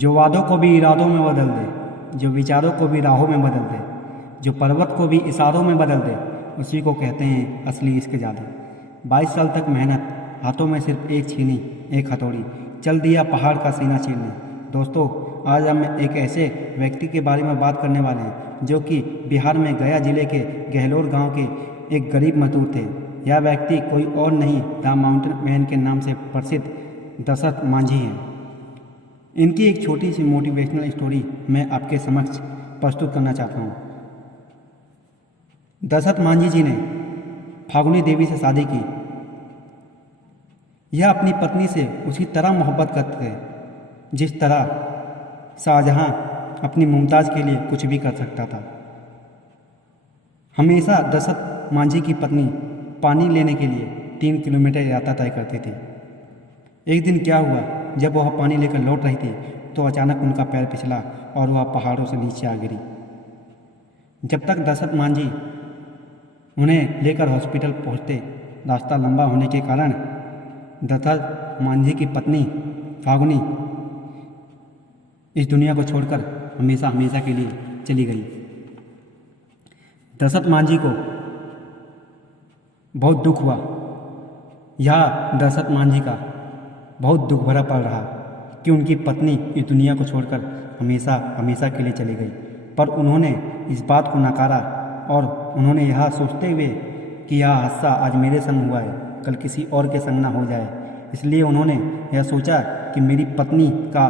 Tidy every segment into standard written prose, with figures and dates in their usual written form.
जो वादों को भी इरादों में बदल दे, जो विचारों को भी राहों में बदल दे, जो पर्वत को भी इशारों में बदल दे, उसी को कहते हैं असली इश्क जादू। 22 साल तक मेहनत, हाथों में सिर्फ एक छीनी, एक हथौड़ी, चल दिया पहाड़ का सीना चीरने। दोस्तों, आज हम एक ऐसे व्यक्ति के बारे में बात करने वाले हैं जो कि बिहार में गया जिले के गहलोर गांव के एक गरीब मजदूर थे। यह व्यक्ति कोई और नहीं, द माउंटेन मैन के नाम से प्रसिद्ध दशरथ मांझी हैं। इनकी एक छोटी सी मोटिवेशनल स्टोरी मैं आपके समक्ष प्रस्तुत करना चाहता हूँ। दशरथ मांझी जी ने फागुनी देवी से शादी की। यह अपनी पत्नी से उसी तरह मोहब्बत करते थे जिस तरह शाहजहां अपनी मुमताज़ के लिए कुछ भी कर सकता था। हमेशा दशरथ मांझी की पत्नी पानी लेने के लिए 3 किलोमीटर यात्रा तय करती थी। एक दिन क्या हुआ, जब वह पानी लेकर लौट रही थी तो अचानक उनका पैर फिसला और वह पहाड़ों से नीचे आ गिरी। जब तक दशरथ मांझी उन्हें लेकर हॉस्पिटल पहुंचते, रास्ता लंबा होने के कारण दशरथ मांझी की पत्नी फागुनी इस दुनिया को छोड़कर हमेशा हमेशा के लिए चली गई। दशरथ मांझी को बहुत दुख हुआ। यह दशरथ मांझी का बहुत दुख भरा पल रहा कि उनकी पत्नी इस दुनिया को छोड़कर हमेशा हमेशा के लिए चली गई। पर उन्होंने इस बात को नकारा और उन्होंने यह सोचते हुए कि यह हादसा आज मेरे संग हुआ है, कल किसी और के संग ना हो जाए, इसलिए उन्होंने यह सोचा कि मेरी पत्नी का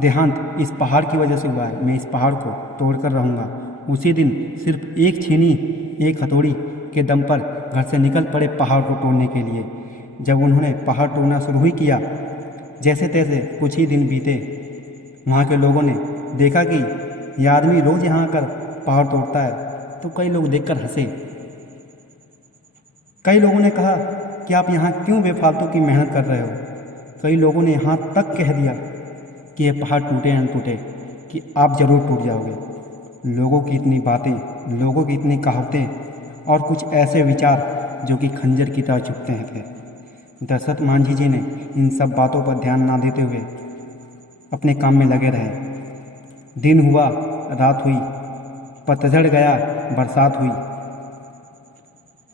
देहांत इस पहाड़ की वजह से हुआ है, मैं इस पहाड़ को तोड़कर रहूँगा। उसी दिन सिर्फ एक छीनी, एक हथौड़ी के दम पर घर से निकल पड़े पहाड़ को तोड़ने के लिए। जब उन्होंने पहाड़ तोड़ना शुरू ही किया, जैसे तैसे कुछ ही दिन बीते, वहाँ के लोगों ने देखा कि यह आदमी रोज़ यहाँ आकर पहाड़ तोड़ता है, तो कई लोग देखकर हंसे। कई लोगों ने कहा कि आप यहाँ क्यों बेफालतू की मेहनत कर रहे हो। कई लोगों ने यहाँ तक कह दिया कि यह पहाड़ टूटे या न टूटे, कि आप ज़रूर टूट जाओगे। लोगों की इतनी बातें, लोगों की इतनी कहावतें और कुछ ऐसे विचार जो कि खंजर की तरह चुभते थे। दशरथ मांझी जी ने इन सब बातों पर ध्यान ना देते हुए अपने काम में लगे रहे। दिन हुआ, रात हुई, पतझड़ गया, बरसात हुई,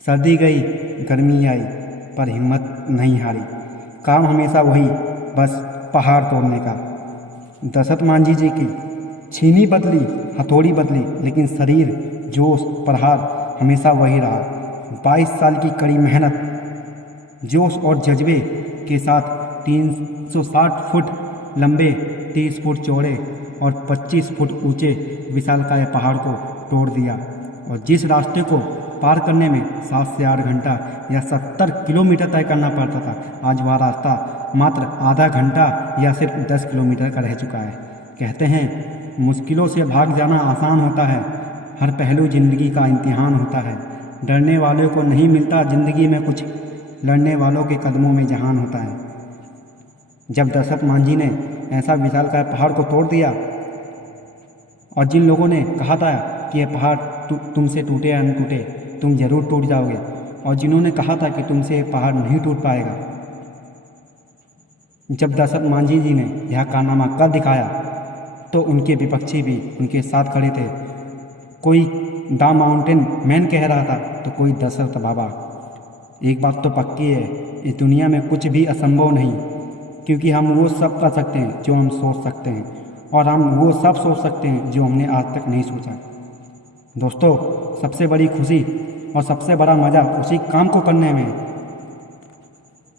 सर्दी गई, गर्मी आई, पर हिम्मत नहीं हारी। काम हमेशा वही, बस पहाड़ तोड़ने का। दशरथ मांझी जी की छीनी बदली, हथौड़ी बदली, लेकिन शरीर, जोश, प्रहार हमेशा वही रहा। 22 साल की कड़ी मेहनत, जोश और जज्बे के साथ 360 फुट लंबे, 30 फुट चौड़े और 25 फुट ऊंचे विशालकाय पहाड़ को तोड़ दिया। और जिस रास्ते को पार करने में 7 से 8 घंटा या 70 किलोमीटर तय करना पड़ता था, आज वह रास्ता मात्र आधा घंटा या सिर्फ 10 किलोमीटर का रह चुका है। कहते हैं, मुश्किलों से भाग जाना आसान होता है, हर पहलू जिंदगी का इम्तिहान होता है। डरने वालों को नहीं मिलता जिंदगी में कुछ, लड़ने वालों के कदमों में जहान होता है। जब दशरथ मांझी ने ऐसा विशालकाय पहाड़ को तोड़ दिया और जिन लोगों ने कहा था कि यह पहाड़ तुमसे टूटे या न टूटे, तुम जरूर टूट जाओगे, और जिन्होंने कहा था कि तुमसे यह पहाड़ नहीं टूट पाएगा, जब दशरथ मांझी जी ने यह कारनामा कर दिखाया तो उनके विपक्षी भी उनके साथ खड़े थे। कोई द माउंटेन मैन कह रहा था तो कोई दशरथ बाबा। एक बात तो पक्की है, इस दुनिया में कुछ भी असंभव नहीं, क्योंकि हम वो सब कर सकते हैं जो हम सोच सकते हैं, और हम वो सब सोच सकते हैं जो हमने आज तक नहीं सोचा। दोस्तों, सबसे बड़ी खुशी और सबसे बड़ा मज़ा उसी काम को करने में है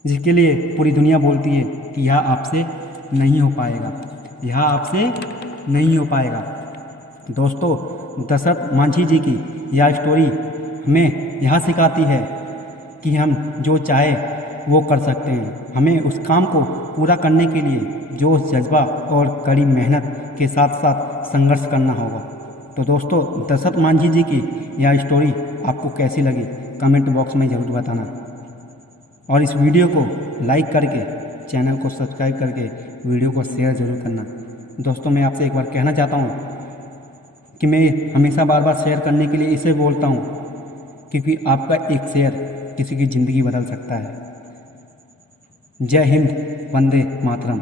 जिसके लिए पूरी दुनिया बोलती है कि यह आपसे नहीं हो पाएगा, यह आपसे नहीं हो पाएगा। दोस्तों, दशरथ मांझी जी की यह स्टोरी हमें यह सिखाती है कि हम जो चाहे वो कर सकते हैं। हमें उस काम को पूरा करने के लिए जोश, जज्बा और कड़ी मेहनत के साथ साथ संघर्ष करना होगा। तो दोस्तों, दशरथ मांझी जी की यह स्टोरी आपको कैसी लगी कमेंट बॉक्स में ज़रूर बताना, और इस वीडियो को लाइक करके, चैनल को सब्सक्राइब करके वीडियो को शेयर ज़रूर करना। दोस्तों, मैं आपसे एक बार कहना चाहता हूँ कि मैं हमेशा बार बार शेयर करने के लिए इसे बोलता हूँ क्योंकि आपका एक शेयर किसी की ज़िंदगी बदल सकता है। जय हिंद, वंदे मातरम।